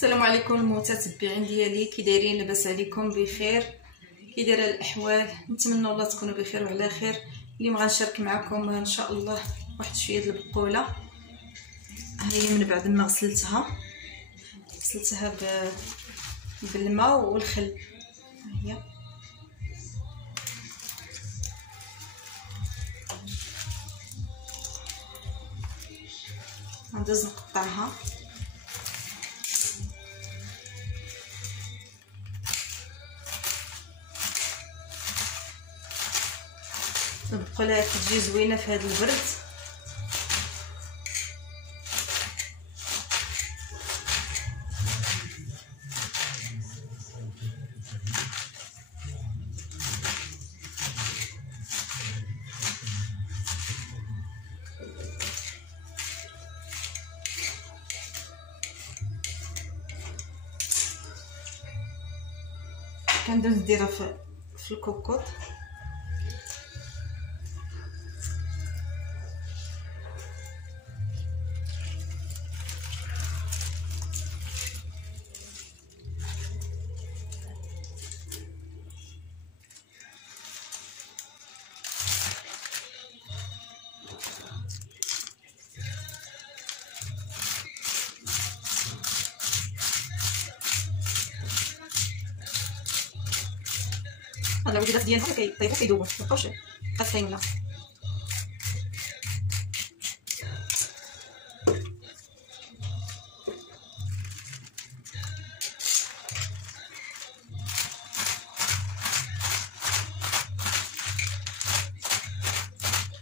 السلام عليكم المتتبعين ديالي، كي دايرين؟ لاباس عليكم؟ بخير؟ كي دايره الاحوال؟ نتمنى والله تكونوا بخير وعلى خير. اليوم غنشارك معكم ان شاء الله واحد شويه د البقوله. هي من بعد ما غسلتها بالماء والخل. هي غندوز نقطعها. البقوله كتجي زوينه في هذا البرد. كندوز نديرها في الكوكوط. هاد الوجبات ديالهم كيطيبوا كيذوبوا، مابقاوش قاسيين ولا.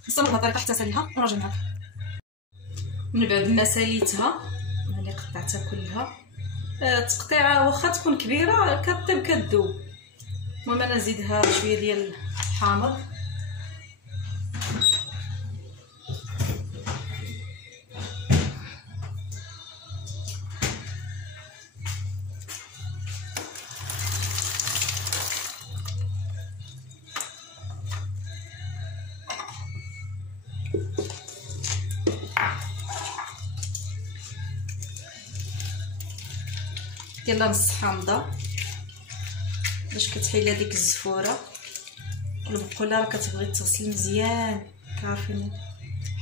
نصور الطريقه حتى ساليها ونرجع معاك. من بعد ما ساليتها اللي قطعتها كلها، تقطيعه واخا تكون كبيره كطيب كتذوب. المهم انا نزيدها شويه ديال الحامض. دير لها نص حامضه باش كتحيد هذيك الزفوره. البقوله راه كتبغي تغسل مزيان، كعارفين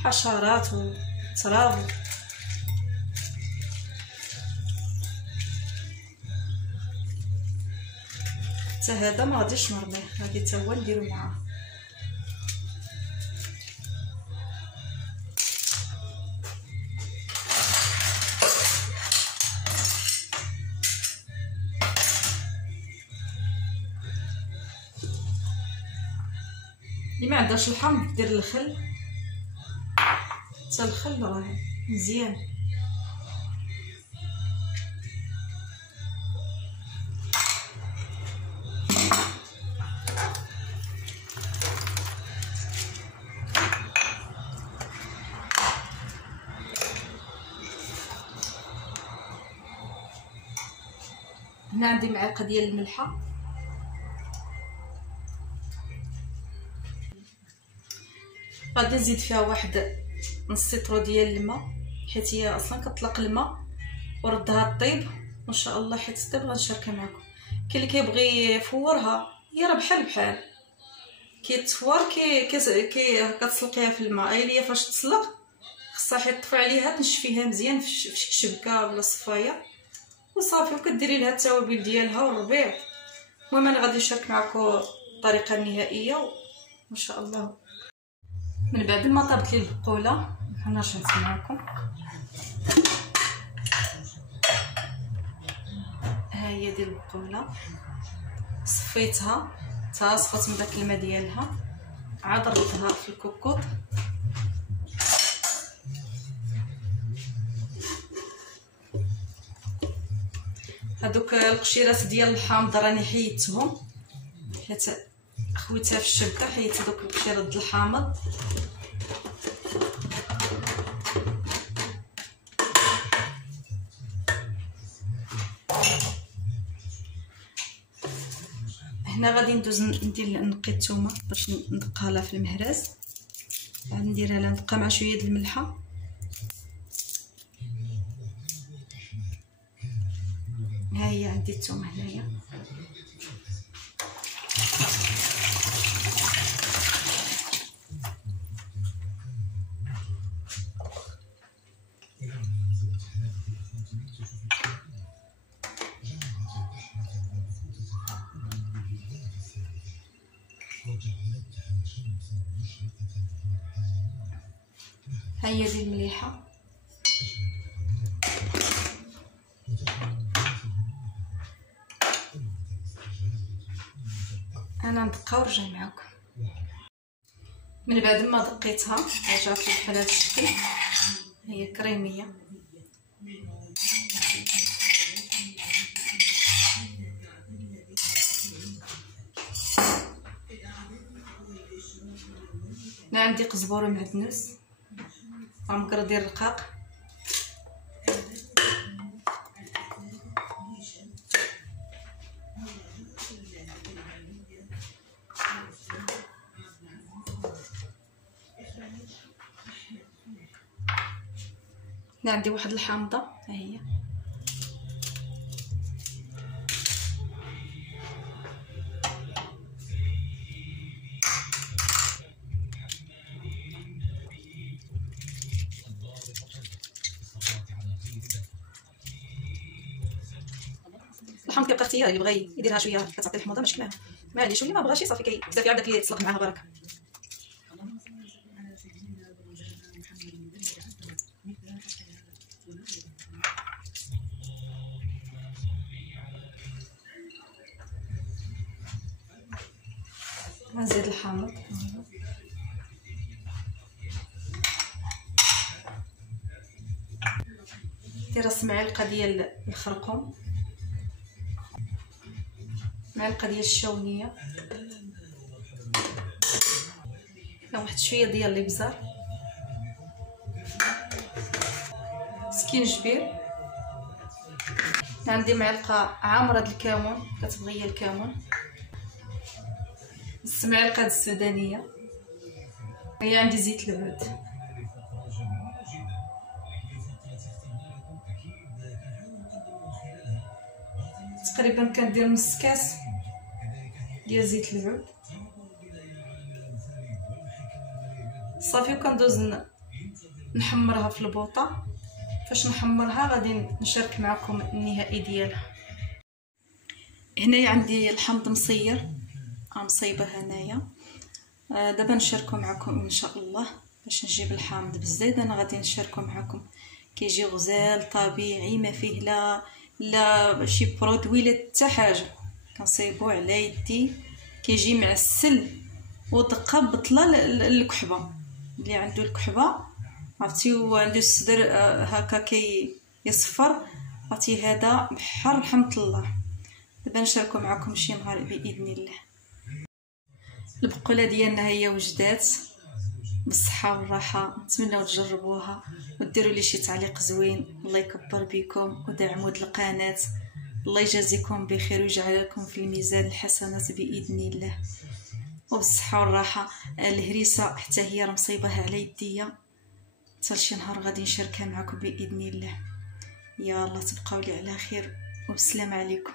حشرات وتراب. حتى هذا ما غاديش نرميه، غادي حتى هو نديرو معاه. اللي ما عندهاش الحامض دير الخل، حتى الخل راه مزيان. هنا عندي معلقه ديال الملحه. غادي نزيد فيها واحد نص سيطرو ديال الماء، حيت هي اصلا كطلق الماء وردها طيب وان شاء الله حيت طيب غنشاركها معكم. كاين اللي كيبغي يفورها، هي راه بحال كيتفور كتسلقيها في الماء. هي فاش تسلق خصها حيت تطفي عليها تنشفيها مزيان في شي شبكه ولا صفايه وصافي، وكديري لها التوابل ديالها والربيع. المهم انا غادي نشارك معكم الطريقه النهائيه وان شاء الله. من بعد ما طابت لي البقوله غنرجع نسمعكم. ها هي ديال البقوله، صفيتها حتى صفات من داك الماء ديالها، عاد ردها في الكوكوط. هادوك القشيرات ديال الحامض راني حيدتهم حيت خويتها في الشبكه، حيت هذوك القشيرات د الحامض. هنا غادي ندوز نقي الثومه باش ندقها لها في المهراز. بعد نديرها لها ندقها مع شويه د الملحه. ها هي عندي الثوم هنايا. ها هي دي المليحه. انا ندقها ونرجع معاكم. من بعد ما دقيتها رجعت لي بحال هذا الشكل، هي كريميه. انا عندي قزبور ومعدنوس ومقردين رقاق. هنا عندي واحد الحامضه، ها هي. الحامض كيبقى اختياري، اللي بغى يديرها شويه كتعطي الحموضه ماشي كلها، ما عنديش واللي ما بغاش صافي كيكتفي على داك اللي يتسلق معاها بركه. غنزيد الحامض، ندير راس معلقه ديال الخرقوم، معلقه ديال الشاونيه، واحد شويه ديال الابزار، سكينجبير، عندي معلقه عامره د الكمون كتبغي الكمون، نص معلقه د السودانيه، هي عندي زيت العود، تقريبا كندير نص كاس ديال زيت العود صافي. وكندوز نحمرها في البوطه. فاش نحمرها غادي نشارك معكم النهائي ديالها. هنايا عندي الحمض مصير مصيبه هنايا. دابا نشاركو معكم ان شاء الله. باش نجيب الحامض بالزيت انا غادي نشاركو معكم. كيجي غزال طبيعي ما فيه لا شي برودوي لا حتى حاجه، كنصايبو على يدي. كيجي معسل ودقه بطله الكحبه. اللي عنده الكحبه عرفتي وعنده الصدر هكا يصفر، عرفتي هذا بحر رحمه الله. دابا نشاركو معكم شي نهار باذن الله. البقوله ديالنا هي وجدات بالصحه والراحه. نتمنوا تجربوها وديروا لي شي تعليق زوين. الله يكبر بكم ودعموا القناه. الله يجازيكم بخير ويجعلكم في الميزان الحسنات باذن الله. وبالصحه والراحه. الهريسه حتى هي راه مصيبها على يديا، حتى شي نهار غادي نشاركها معكم باذن الله. يا الله تبقاو لي على خير وبسلام عليكم.